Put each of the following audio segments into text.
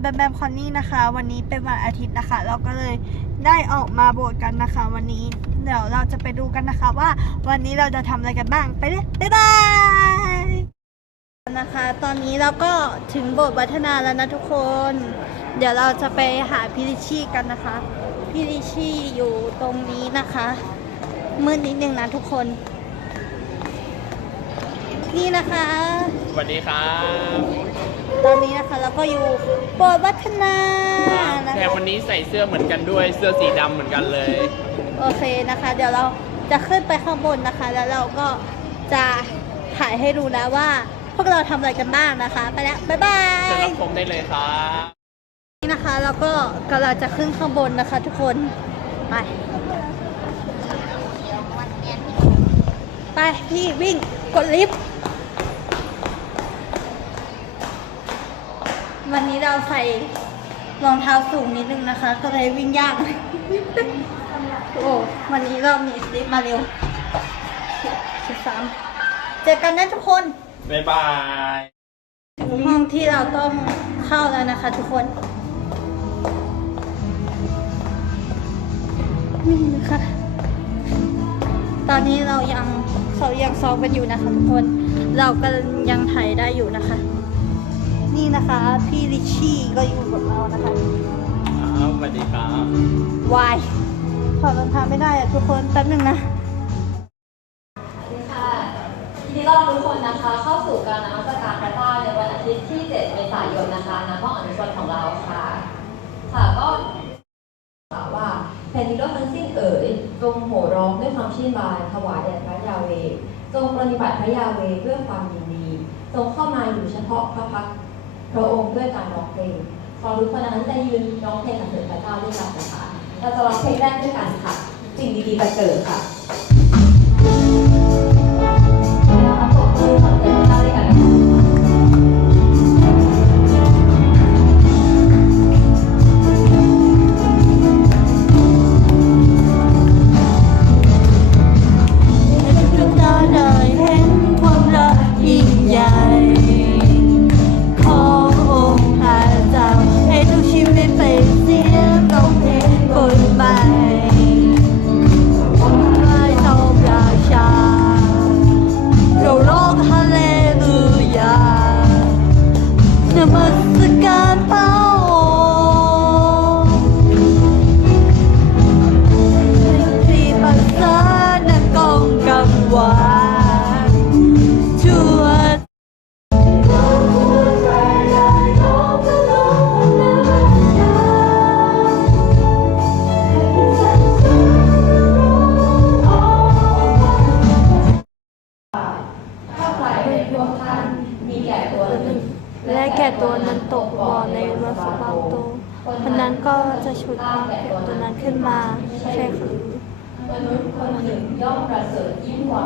แบมแบมคอนนี่นะคะ วันนี้เป็นวันอาทิตย์นะคะ เราก็เลยได้ออกมาโบสถ์กันนะคะ วันนี้เดี๋ยวเราจะไปดูกันนะคะ ว่าวันนี้เราจะทำอะไรกันบ้างไปเลยบ๊ายบายนะคะ ตอนนี้เราก็ถึงโบสถ์วัฒนาแล้วนะทุกคน เดี๋ยวเราจะไปหาพี่ลิชี่กันนะคะพี่ลิชชี่อยู่ตรงนี้นะคะมืดนิดนึงนะทุกคน นี่นะคะสวัสดีครับ ตอนนี้นะคะเราก็อยู่โบสถ์วัฒนานะแถมคะวันนี้ใส่เสื้อเหมือนกันด้วย เสื้อสีดำเหมือนกันเลย โอเคนะคะ เดี๋ยวเราจะขึ้นไปข้างบนนะคะ แล้วเราก็จะถ่ายให้ดูนะว่า พวกเราทำอะไรกันบ้างนะคะ ไปแล้ว บ๊ายบาเชิญยรับชมได้เลยครับ นี่นะคะเราก็กำลังจะขึ้นข้างบนนะคะทุกคนไปไปพี่วิ่งกดลิฟต์ วันนี้เราใส่รองเท้าสูงนิดนึงนะคะ ก็เลยวิ่งยาก โอ้วันนี้เรามีลิฟต์มาเร็วสิบสามเจอกันนะทุกคน บ๊ายบายถึงห้องที่เราต้องเข้าแล้วนะคะทุกคนนี่นะคะ ตอนนี้เรายังเขายังซ้อมกันอยู่นะคะทุกคน เราก็ยังถ่ายได้อยู่นะคะ นี่นะคะ พี่ลิชชี่ก็อยู่กับเรานะคะครับสวัสดีครับวายถอดรองเท้าไม่ได้อะทุกคนแป๊บหนึงนะค่ะยินดีต้อนรับทุกคนนะคะ เข้าสู่การนมัสการพระเจ้าในวันอาทิตย์ที่ 7 เมษายนนะคะณห้องอนุชนของเราค่ะ ค่ะก็กล่าวว่าแผ่นดินโลกทั้งสิ้นเอ๋ยจงโห่ร้องด้วยความชื่นบานถวายแด่พระยาเวห์จงปฏิบัติพระยาเวห์ด้วยความยินดีจงเข้ามาอยู่เฉพาะพระพักตร์ พระองค์ด้วยการร้องเพลงพอรู้คนนั้นจะยืนร้องเพลงสรรเสริญพระเจ้าด้วยกันนะคะเราจะร้องเพลงแรกด้วยกันค่ะ สิ่งดีๆจะเกิดค่ะ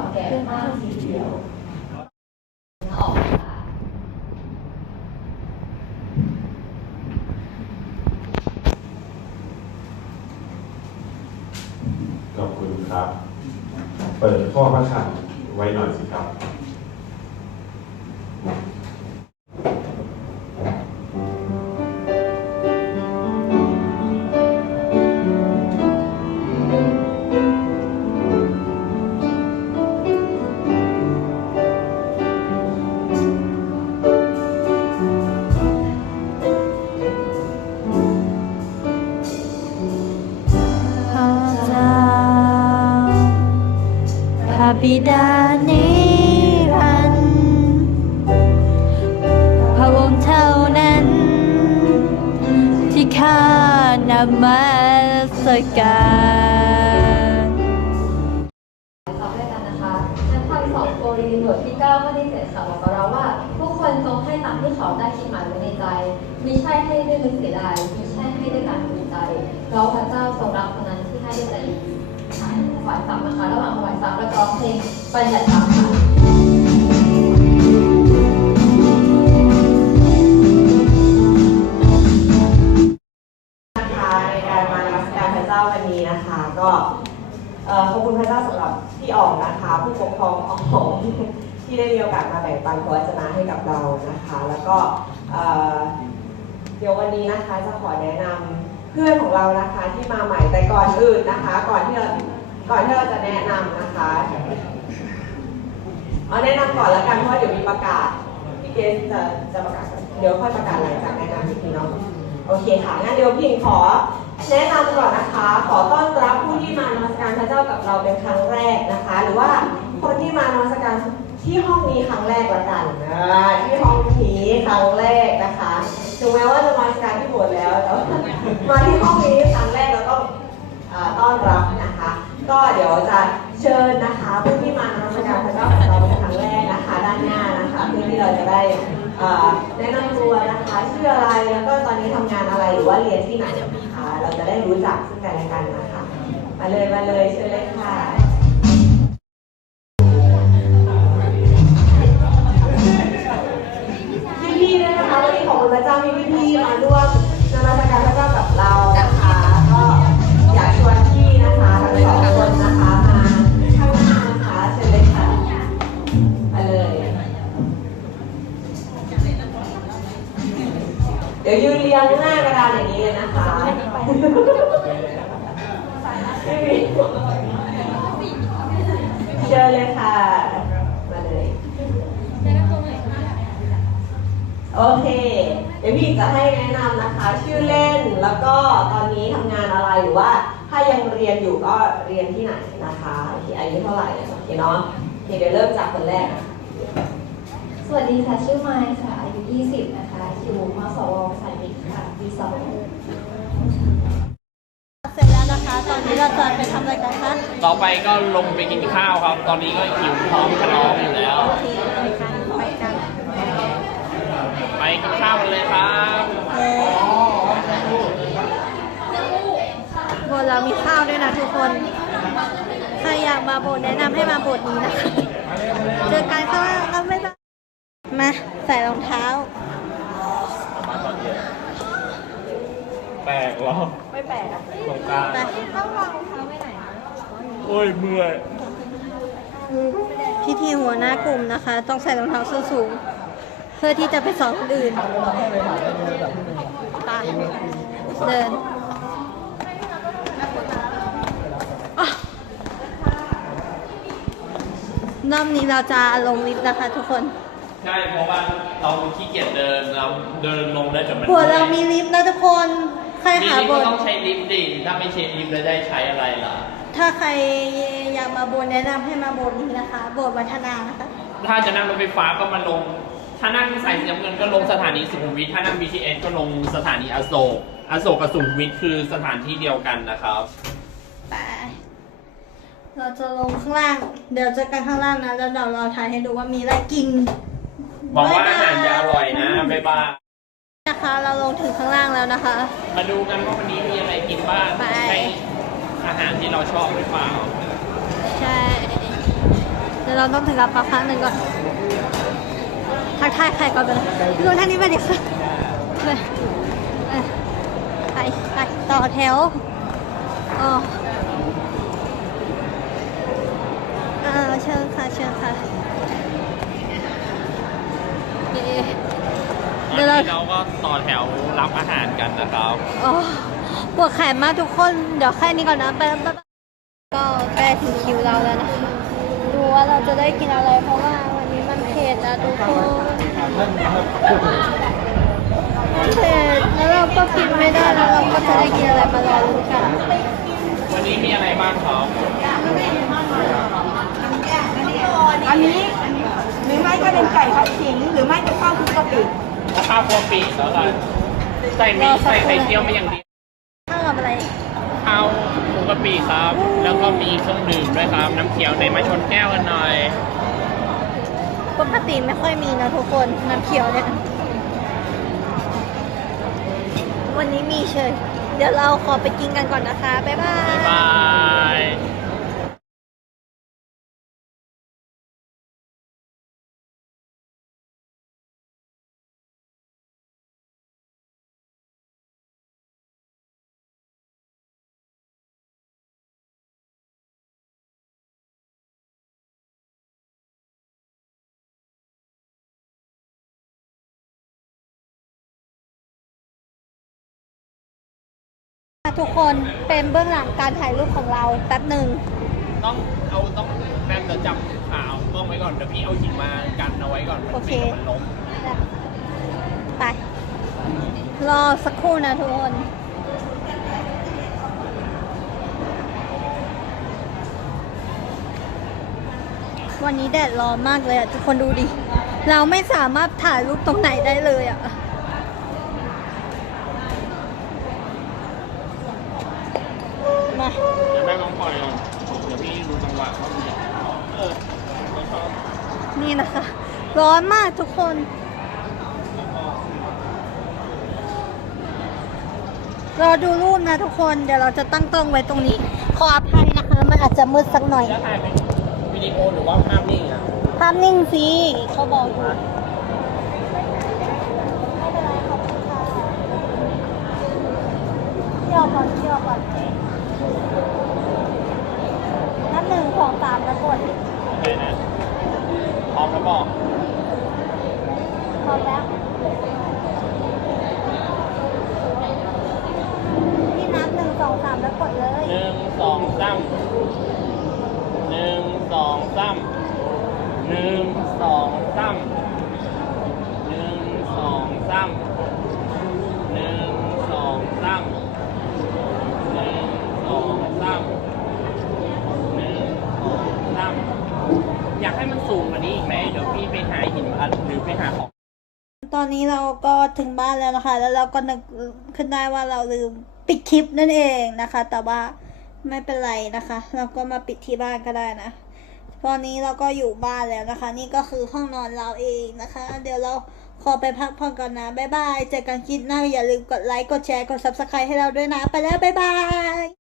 ยิ่งกว่าแก่มากทีเดียวออกขอบคุณครับ เปิดข้อพระคัมไว้หน่อยสิครับานิรันพระองค์เท่านั้นที่ข้านมัสการทำด้วยกันนะคะในข้อที่สองโกรินบทที่เก้าข้อที่เจ็ดค่ะบอกกับเราว่าผู้คนจงให้ตามที่เขาได้คิดหมายไว้ในใจ มิใช่ให้ด้วยนึกเสียดายมิใช่ให้ด้วยการภูมิใจ เราพระเจ้าทรงรักคนนั้นที่ให้ด้วยใจถวายสับนะคะ ระหว่างถวายสับและร้องเพลง ประหยัดสับค่ะนะคะในการมานมัสการพระเจ้าวันนี้นะคะ ก็เอ่อขอบคุณพระเจ้าสำหรับพี่อ๋องนะคะ ผู้ปกครองอ๋องที่ได้มีโอกาสมาแบ่งปันพระวจนะให้กับเรานะคะ แล้วก็เอ่อเดี๋ยววันนี้นะคะจะขอแนะนำเพื่อนของเรานะคะที่มาใหม่แต่ก่อนอื่นนะคะ ก่อนที่เราก่อนที่เราจะแนะนำนะคะ เอาแนะนำก่อนแล้วกันเพราะว่าเดี๋ยวมีประกาศพี่เกสจะจะประกาศเดี๋ยวค่อยประกาศหลังจากแนะนำอีกทีเนาะโอเคค่ะงั้นเดี๋ยวพิงขอแนะนำก่อนนะคะ ขอต้อนรับผู้ที่มานมัสการพระเจ้ากับเราเป็นครั้งแรกนะคะ หรือว่าคนที่มานมัสการที่ห้องนี้ครั้งแรกละกันที่ห้องนี้ครั้งแรกนะคะถึงแม้ว่าจะมาสการที่โบสถ์แล้วแต่ว่ามาที่ห้องนี้ครั้งแรกเราต้องต้อนรับนะคะ ก็เดี๋ยวจะเชิญนะคะผู้ที่มานมัสการพระเจ้า ได้แนะนำตัวนะคะชื่ออะไรแล้วก็ตอนนี้ทำงานอะไรหรือว่าเรียนที่ไหนนะคะเราจะได้รู้จักซึ่งกันและกันนะคะมาเลยมาเลยเชิญเลยค่ะ โอเค เดี๋ยวพี่จะให้แนะนำนะคะ ชื่อเล่นแล้วก็ตอนนี้ทำงานอะไรหรือว่า ถ้ายังเรียนอยู่ก็เรียนที่ไหนนะคะโอเคอายุเท่าไหร่โอเคเนาะโอเคเดี๋ยวเริ่มจากคนแรกนะคะสวัสดีค่ะ ชื่อไมค์ค่ะ อายุ 20 นะคะ อยู่มสวสายวิทย์ค่ะปีสองเสร็จแล้วนะคะ ตอนนี้เราจะไปทำอะไรกันคะ ต่อไปก็ลงไปกินข้าวครับ ตอนนี้ก็หิวท้องกระร้องอยู่แล้ว โอเคไปกันไปกัน ไป กินข้าวกันเลยครับเออบทเรามีข้าวด้วยนะทุกคน ใครอยากมาโบสถ์แนะนำให้มาโบสถ์นี้นะคะ เจอกันข้างล่างครับบ๊ายบายมาใส่รองเท้า แปลกหรอไม่แปลกอะสงการไปต้องวางรองเท้าไว้ไหนนะโอ้ยเมื่อย พิธีหัวหน้ากลุ่มนะคะ ต้องใส่รองเท้าส้นสูง เพื่อที่จะไปสอนคนอื่นไปเดินอะรอบนี้เราจะลงลิฟต์นะคะทุกคน ใช่เพราะว่าเราขี้เกียจเดินเราเดินลงได้แต่มันหัวเรามีลิฟต์นะทุกคนใครมีหาลิฟต์บก็นต้องใช้ลิฟต์ดิถ้าไม่ใช้ลิฟต์แล้วได้ใช้อะไรล่ะ ถ้าใครอยากมาโบนแนะนำให้มาโบนนี้นะคะโบนวัฒนานะคะถ้าจะนั่งรถไฟฟ้าก็มาลง ถ้านั่งสายสีน้ำเงินก็ลงสถานีสุขุมวิท ถ้านั่ง BTS ก็ลงสถานีอโศก อโศกกับสุขุมวิทคือสถานที่เดียวกันนะครับ ไป เราจะลงข้างล่าง เดี๋ยวเจอกันข้างล่างนะ แล้วเดี๋ยวเราถ่ายให้ดูว่ามีอะไรกินบอกว่าอาหารจะอร่อยนะ บ๊ายบาย นะคะ เราลงถึงข้างล่างแล้วนะคะ มาดูกันว่าวันนี้มีอะไรกินบ้างไป ใช่อาหารที่เราชอบหรือเปล่า ใช่ เดี๋ยวเราต้องถึงกับปลาครั้งหนึ่งก่อน ทักทายใครก่อนเลยพี่ลุงท่านนี้มาดิค่ะเลยเออไปไปต่อแถวอ๋อเออเชิญค่ะเชิญค่ะเย้ตอนเดี๋ยวเรานี้เราก็ต่อแถวรับอาหารกันนะครับโอ้ปวดแขนมากทุกคน เดี๋ยวแค่นี้ก่อนนะไปไปไปก็ใกล้ถึงคิวเราแล้วนะคะดูว่าเราจะได้กินอะไรเพราะว่า วันนี้มันเผ็ดนะทุกคนมันเผ็ดแล้วเราก็กินไม่ได้แล้วเราก็จะได้กินอะไรมารอลุ้กันวันนี้มีอะไรบ้างครับอันนี้หรือไม่ก็เป็นไก่ผัดขิงหรือไม่ก็ข้าวคลุกกะปิข้าวครัวปีกแล้วกันใส่มีใส่ไข่เจียวมาอย่างดีข้าวกับอะไรข้าวหมูกะปิครับ แล้วก็มีเครื่องดื่มด้วยครับ น้ำเขียวในมาชนแก้วกันหน่อย ปกติไม่ค่อยมีนะทุกคนน้ำเขียวเนี่ย วันนี้มีเฉย เดี๋ยวเราขอไปกินกันก่อนนะคะ บ๊ายบายบ๊ายบายะคะทุกคนเป็นเบื้องหลังการถ่ายรูปของเราแป๊บหนึ่งต้องเอาต้องแบมเดี๋ยวจับขาวกล้องไว้ก่อนเดี๋ยวพี่เอาหินมากันเอาไว้ก่อนโอเคไม่งั้นมันล้มไป รอสักครู่นะทุกคน วันนี้แดดร้อนมากเลยอะ ทุกคนดูดิ เราไม่สามารถถ่ายรูปตรงไหนได้เลยอะ มาเดี๋ยวแม่ลองปล่อยก่อนเดี๋ยวพี่ดูจังหวะว่ามันจะเออเขาชอบนี่นะคะ ร้อนมากทุกคน รอดูรูปนะทุกคน เดี๋ยวเราจะตั้งกล้องไว้ตรงนี้ ขออภัยนะคะ มันอาจจะมืดสักหน่อยจะถ่ายเป็นวิดีโอหรือว่าภาพนิ่งอะภาพนิ่งสิ เขาบอกอยู่ไม่เป็นไรขอบคุณค่ะเที่ยวก่อนเที่ยวก่อนนับหนึ่งสองสา มแล้วกดโอเคนะพร้อมแล้วบอกพร้อมแล้วพี่นับหนึ่งสองสามแล้วกดเลยหนึ่งสองสามหนึ่งสองสามหนึ่งสองสามหนึ่งสองสามหนึ่งสองสามหนึ่งสองสามหนึ่งสองสามอยากให้มันสูงกว่านี้อีกไหมเดี๋ยวพี่ไปหาหินอันหรือ ไปหาของ ตอนนี้เราก็ถึงบ้านแล้วนะคะ แล้วเราก็นึกขึ้นได้ว่าเราลืมปิดคลิปนั่นเองนะคะ แต่ว่าไม่เป็นไรนะคะ เราก็มาปิดที่บ้านก็ได้นะตอนนี้เราก็อยู่บ้านแล้วนะคะ นี่ก็คือห้องนอนเราเองนะคะ เดี๋ยวเราขอไปพักผ่อนก่อนนะ บ๊ายบาย เจอกันคลิปหน้าอย่าลืมกดไลค์ กดแชร์ กด subscribe ให้เราด้วยนะ ไปแล้ว บ๊ายบาย